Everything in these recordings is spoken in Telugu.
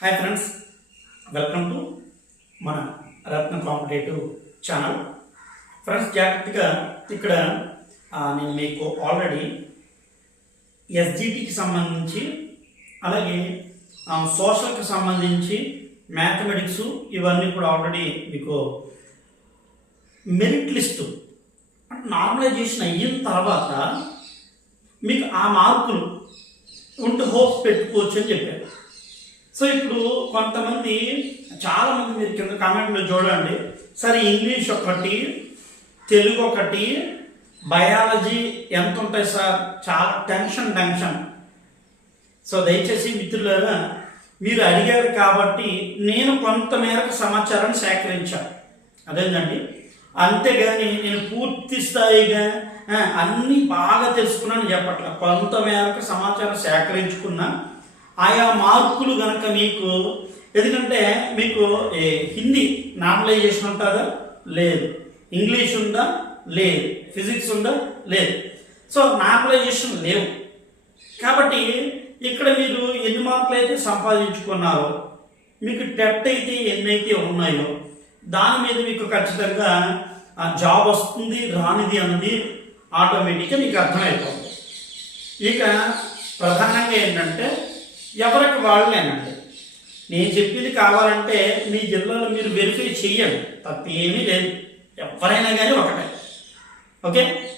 హాయ్ ఫ్రెండ్స్ వెల్కమ్ టు మన రత్న కాంపిటేటివ్ ఛానల్ ఫ్రెండ్స్ జాగ్రత్తగా ఇక్కడ నేను మీకు ఆల్రెడీ ఎస్జిటికి సంబంధించి అలాగే సోషల్కి సంబంధించి మ్యాథమెటిక్స్ ఇవన్నీ కూడా ఆల్రెడీ మీకు మెరిట్ లిస్టు అంటే నార్మలైజేషన్ అయిన తర్వాత మీకు ఆ మార్కులు ఉంటే హోప్స్ పెట్టుకోవచ్చు అని చెప్పారు. సో ఇప్పుడు కొంతమంది చాలా మంది మీరు కింద కామెంట్లో చూడండి. సరే ఇంగ్లీష్ ఒకటి తెలుగు ఒకటి బయాలజీ ఎంత ఉంటాయి సార్? చాలా టెన్షన్ టెన్షన్. సో దయచేసి మిత్రులారా మీరు అడిగారు కాబట్టి నేను కొంత మేరకు సమాచారాన్ని సేకరించాను. అదేంటండి? అంతేగాని నేను పూర్తి స్థాయిగా అన్నీ బాగా తెలుసుకున్నాను చెప్పట్ల. కొంత మేరకు సమాచారం సేకరించుకున్నా ఆయా మార్కులు కనుక మీకు ఎందుకంటే మీకు ఏ, హిందీ నార్మలైజేషన్ ఉంటుందా? లేదు. ఇంగ్లీష్ ఉందా? లేదు. ఫిజిక్స్ ఉందా? లేదు. సో నార్మలైజేషన్ లేవు. కాబట్టి ఇక్కడ మీరు ఎన్ని మార్కులు అయితే సంపాదించుకున్నారో మీకు టెట్ అయితే ఎన్నైతే ఉన్నాయో దాని మీద మీకు ఖచ్చితంగా ఆ జాబ్ వస్తుంది రానిది అన్నది ఆటోమేటిక్గా మీకు అర్థమైపోతుంది. ఇక ప్రధానంగా ఏంటంటే ఎవరికి వాళ్ళేనండి? నేను చెప్పింది కావాలంటే మీ జిల్లాలో మీరు వెరిఫై చెయ్యండి. తప్పేమీ లేదు. ఎవరైనా కానీ ఒకటే. ఓకే?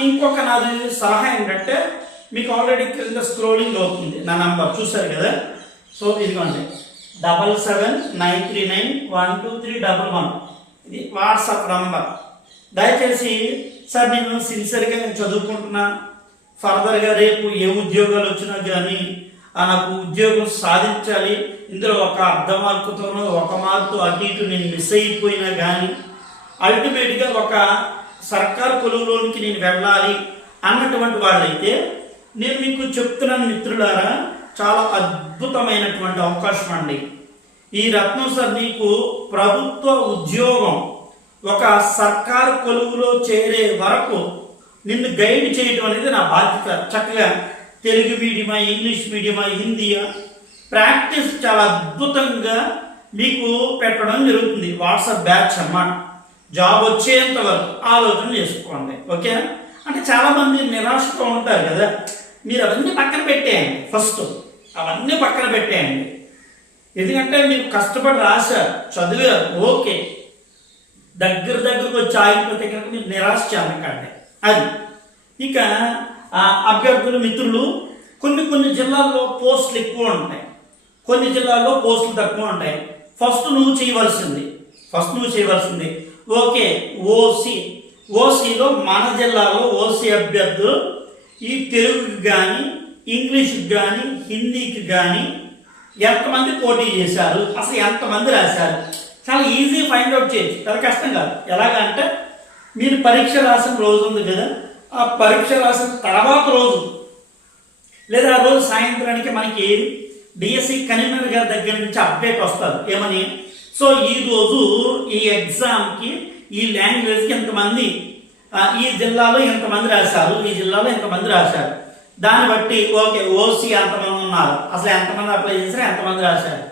ఇంకొక నాది సలహా ఏంటంటే మీకు ఆల్రెడీ క్రింద స్క్రోలింగ్ అవుతుంది. నా నంబర్ చూసారు కదా? సో ఇదిగోండి. Double seven nine three nine one two three double one ఇది వాట్సాప్ నంబర్ దయచేసి సార్ నేను సిన్సియర్గా నేను చదువుకుంటున్నా. ఫర్దర్గా రేపు ఏ ఉద్యోగాలు వచ్చినా కానీ నాకు ఉద్యోగం సాధించాలి. ఇందులో ఒక అర్ధ మార్కుతోనో ఒక మార్కు అటు ఇటు నేను మిస్ అయిపోయినా కానీ అల్టిమేట్గా ఒక సర్కార్ కొలువులోనికి నేను వెళ్ళాలి అన్నటువంటి వాళ్ళైతే నేను మీకు చెప్తున్నాను మిత్రులారా చాలా అద్భుతమైనటువంటి అవకాశం అండి. ఈ రత్నం సార్ నీకు ప్రభుత్వ ఉద్యోగం ఒక సర్కార్ కొలువులో చేరే వరకు నిన్ను గైడ్ చేయడం అనేది నా బాధ్యత. చక్కగా తెలుగు మీడియమా ఇంగ్లీష్ మీడియమా హిందీయా ప్రాక్టీస్ చాలా అద్భుతంగా మీకు పెట్టడం జరుగుతుంది. వాట్సాప్ బ్యాచ్ అన్నమాట. జాబ్ వచ్చేంత వరకు ఆలోచన చేసుకోండి. ఓకేనా అంటే చాలామంది నిరాశతో ఉంటారు కదా. మీరు అవన్నీ పక్కన పెట్టేయండి ఫస్ట్. అవన్నీ పక్కన పెట్టేయండి. ఎందుకంటే మీరు కష్టపడి రాశారు చదివారు ఓకే. దగ్గర దగ్గరకు వచ్చి ఆగిపోతే కనుక మీరు నిరాశ చెందకండి. అది. ఇక అభ్యర్థులు మిత్రులు కొన్ని కొన్ని జిల్లాల్లో పోస్టులు ఎక్కువ ఉంటాయి. కొన్ని జిల్లాల్లో పోస్టులు తక్కువ ఉంటాయి. ఫస్ట్ నువ్వు చేయవలసింది. ఫస్ట్ నువ్వు చేయవలసింది. Okay OC. ఓసీలో మన జిల్లాలో ఓసీ అభ్యర్థులు ఈ తెలుగుకి కానీ ఇంగ్లీష్కి కానీ హిందీకి కానీ ఎంతమంది పోటీ చేశారు అసలు ఎంతమంది రాశారు? చాలా ఈజీ ఫైండ్ అవుట్ చేయొచ్చు చాలా కష్టం కాదు. ఎలాగంటే మీరు పరీక్ష రాసిన రోజు ఉంది కదా ఆ పరీక్ష రాసిన తర్వాత రోజు లేదా ఆ రోజు సాయంత్రానికి మనకి డిఎస్సి కన్వీనర్ గారి దగ్గర నుంచి అప్డేట్ వస్తారు ఏమని? సో ఈ రోజు ఈ ఎగ్జామ్కి ఈ లాంగ్వేజ్కి ఎంతమంది ఈ జిల్లాలో ఎంతమంది రాశారు? ఈ జిల్లాలో ఎంతమంది రాశారు? దాన్ని బట్టి ఓకే ఓసీ ఎంతమంది ఉన్నారు? అసలు ఎంతమంది అప్లై చేశారు? ఎంతమంది రాశారు?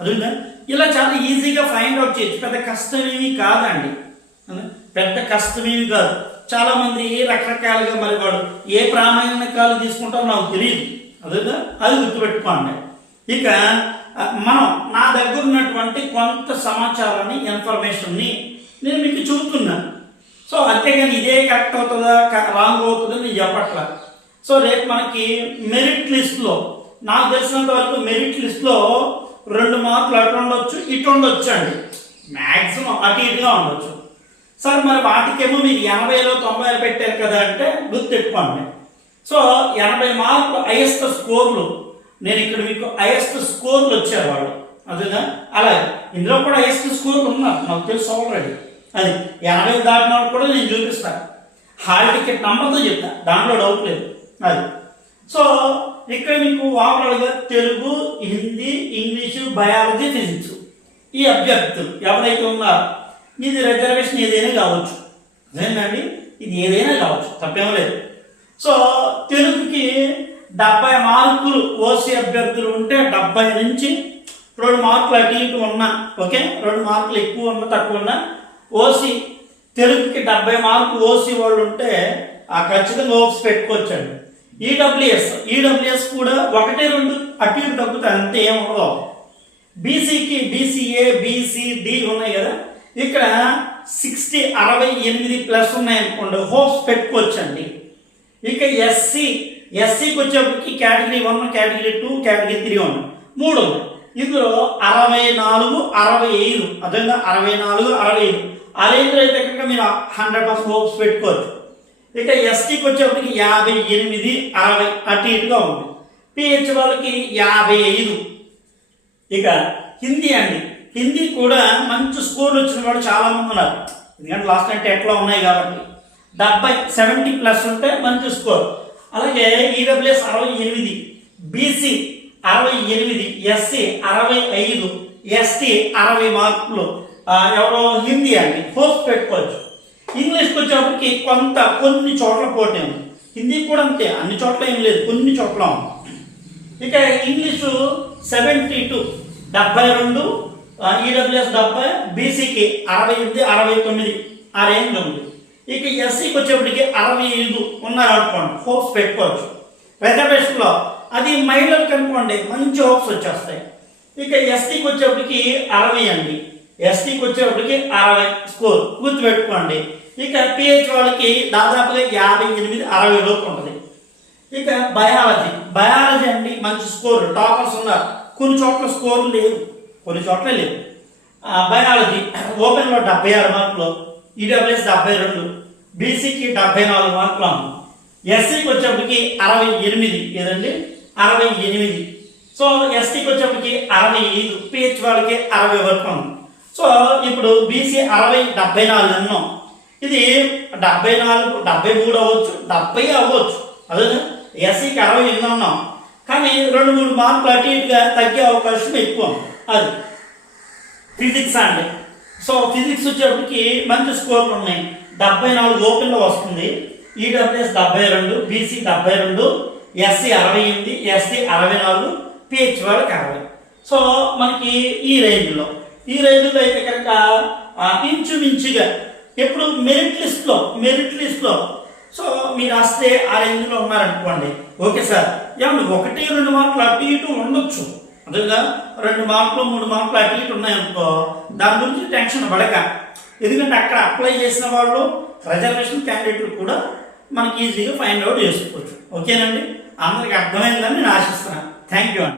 అదుందా ఇలా చాలా ఈజీగా ఫైండ్ అవుట్ చేయొచ్చు. పెద్ద కష్టమేమీ కాదండి. పెద్ద కష్టమేమి కాదు. చాలా మంది రకరకాలుగా మరి వాడు ఏ ప్రామాణికాలు తీసుకుంటారో నాకు తెలియదు అదేదా? అది గుర్తుపెట్టుకోండి. ఇక మనం నా దగ్గర ఉన్నటువంటి కొంత సమాచారాన్ని ఇన్ఫర్మేషన్ని నేను మీకు చూపుతున్నాను సో అంతేగాని ఇదే కరెక్ట్ అవుతుందా రాంగ్ అవుతుందా నేను చెప్పట్లా. సో రేపు మనకి మెరిట్ లిస్ట్లో నాకు తెలిసినంత వరకు మెరిట్ లిస్ట్లో రెండు మార్కులు అటు ఉండొచ్చు ఇటు ఉండొచ్చు అండి. మ్యాక్సిమం అటు ఇటుగా ఉండొచ్చు. సార్ మరి వాటికేమో మీరు ఎనభైలో తొంభైలో పెట్టారు కదా అంటే గుర్తెట్టుకోండి సో ఎనభై మార్కులు హైయెస్ట్ స్కోర్లు నేను ఇక్కడ మీకు హైయెస్ట్ స్కోర్లు వచ్చారు వాళ్ళు. అదేనా? అలాగే. ఇందులో కూడా హైయెస్ట్ స్కోర్లు ఉన్నారు. నాకు తెలుసు ఆల్రెడీ అది ఎనభై దాటిన కూడా నేను చూపిస్తాను హాల్ టికెట్ నంబర్తో చెప్తా. దాంట్లో డౌట్ లేదు. అది. సో ఇక్కడ మీకు ఓవరాల్గా Telugu Hindi English biology physics ఈ అభ్యర్థులు ఎవరైతే ఉన్నారో ఇది రిజర్వేషన్ ఏదైనా కావచ్చు. అదేంటండి ఇది ఏదైనా కావచ్చు. తప్పేం లేదు. సో తెలుగుకి డెబ్బై మార్కులు ఓసీ అభ్యర్థులు ఉంటే డెబ్బై నుంచి రెండు మార్కులు అటు ఇటు ఉన్నా ఓకే? రెండు మార్కులు ఎక్కువ ఉన్నా తక్కువ ఉన్నా ఓసీ తెలుగుకి డెబ్బై మార్కులు ఓసీ వాళ్ళు ఉంటే ఆ ఖచ్చితంగా ఓప్స్ పెట్టుకోవచ్చండి. ఈడబ్ల్యూఎస్ ఈడబ్ల్యూఎస్ కూడా ఒకటి రెండు అటు ఇటు తగ్గుతాయి అంతే ఏమి ఉండదు బీసీకి బీసీఏ బీసీడి ఉన్నాయి కదా? ఇక్కడ సిక్స్టీ అరవై ఎనిమిది ప్లస్ ఉన్నాయి అనుకోండి హోప్స్ పెట్టుకోవచ్చండి. ఇక ఎస్సీ ఎస్సీకి వచ్చేప్పటికి category one category two category three ఉన్నాయి. మూడు ఉన్నాయి. ఇందులో అరవై నాలుగు అరవై ఐదు. అదేవిధంగా అరవై నాలుగు అరవై ఐదు. ఆ అయితే కనుక మీరు హండ్రెడ్ పర్సెంట్ హోప్స్ పెట్టుకోవచ్చు. ఇక ఎస్టీకి వచ్చేప్పటికి యాభై ఎనిమిది అరవై అటు ఇటుగా ఉంది. పిహెచ్ వాళ్ళకి యాభై ఐదు. ఇక హిందీ అండి. హిందీ కూడా మంచి స్కోర్లు వచ్చిన వాళ్ళు చాలా మంది ఉన్నారు. ఎందుకంటే లాస్ట్ టైం టెట్లో ఉన్నాయి కాబట్టి. డెబ్బై సెవెంటీ ప్లస్ ఉంటే మంచి స్కోర్. అలాగే ఈడబ్ల్యూఎస్ అరవై ఎనిమిది బీసీ అరవై ఎనిమిది ఎస్సీ అరవై ఐదు ఎస్టీ అరవై మార్కులు. ఎవరో హిందీ అండి. హోప్ పెట్టుకోవచ్చు. ఇంగ్లీష్కి వచ్చేప్పటికి కొంత కొన్ని చోట్ల పోటీ ఉంది. హిందీ కూడా అంతే. అన్ని చోట్ల ఏం లేదు. కొన్ని చోట్ల ఉంది. ఇక ఇంగ్లీషు సెవెంటీ టూ డెబ్బై రెండు ఈడబ్ల్యూఎస్ డెబ్బై బీసీకి అరవై ఎనిమిది అరవై తొమ్మిది ఆ రేంజ్లో ఉంది. ఇక ఎస్సీకి వచ్చేప్పటికి అరవై ఐదు ఉన్నారు అనుకోండి హోప్స్ పెట్టుకోవచ్చు. రిజర్వేషన్లో అది మహిళలకు అనుకోండి మంచి హోప్స్ వచ్చేస్తాయి. ఇక ఎస్టీకి వచ్చేప్పటికి అరవై అండి ఎస్టీకి వచ్చేప్పటికి అరవై స్కోర్ గుర్తుపెట్టుకోండి. ఇక పిహెచ్ వాళ్ళకి దాదాపుగా యాభై ఎనిమిది అరవై లోపు ఉంటుంది. ఇక బయాలజీ బయాలజీ అండి మంచి స్కోర్ టాపర్స్ ఉన్నారు కొన్ని చోట్ల స్కోర్లు లేవు కొన్ని చోట్ల లేవు. బయాలజీ ఓపెన్లో డెబ్బై ఆరు మార్కులు ఈడబ్ల్యూఎస్ డెబ్బై రెండు బీసీకి డెబ్బై నాలుగు మార్కులు అమ్మ. ఎస్సీకి వచ్చేప్పటికి అరవై ఎనిమిది ఏదండి? అరవై ఎనిమిది. సో ఎస్టీకి వచ్చేప్పటికి అరవై ఐదు పిహెచ్ వాళ్ళకి అరవై వరకు ఉంది సో ఇప్పుడు బీసీ అరవై డెబ్బై నాలుగు అన్నాం. ఇది డెబ్బై నాలుగు డెబ్బై మూడు అవ్వచ్చు డెబ్బై అవ్వచ్చు. అదే ఎస్సీకి అరవై ఎనిమిది అన్నాం. కానీ రెండు మూడు మార్కులు అటు ఇటుగా తగ్గే అవకాశం ఎక్కువ. అది. ఫిజిక్స్ అండి. సో ఫిజిక్స్ వచ్చేప్పటికి మంచి స్కోర్లు ఉన్నాయి. డెబ్బై నాలుగు ఓపెన్లో వస్తుంది. ఈడబ్ల్యూఎస్ డెబ్బై రెండు బీసీ డెబ్బై రెండు ఎస్సీ అరవై ఎనిమిది ఎస్టీ అరవై నాలుగు పిహెచ్ వాళ్ళకి అరవై. సో మనకి ఈ రేంజ్లో. ఈ రేంజ్లో అయితే కనుక ఇంచుమించుగా ఎప్పుడు మెరిట్ లిస్ట్లో మెరిట్ లిస్ట్లో. సో మీరు వస్తే ఆ రేంజ్లో ఉన్నారనుకోండి. Okay sir. ఏమండి ఒకటి రెండు మార్కులు అటు ఇటు ఉండొచ్చు. అదేగా రెండు మార్కులు మూడు మార్కులు అటు ఇటు ఉన్నాయనుకో దాని గురించి టెన్షన్ పడక. ఎందుకంటే అక్కడ అప్లై చేసిన వాళ్ళు రిజర్వేషన్ క్యాండిడేట్లు కూడా మనకి ఈజీగా ఫైండ్ అవుట్ చేసుకోవచ్చు. ఓకేనండి? అందరికి అర్థమైందని నేను ఆశిస్తున్నాను. థ్యాంక్ యూ అండి.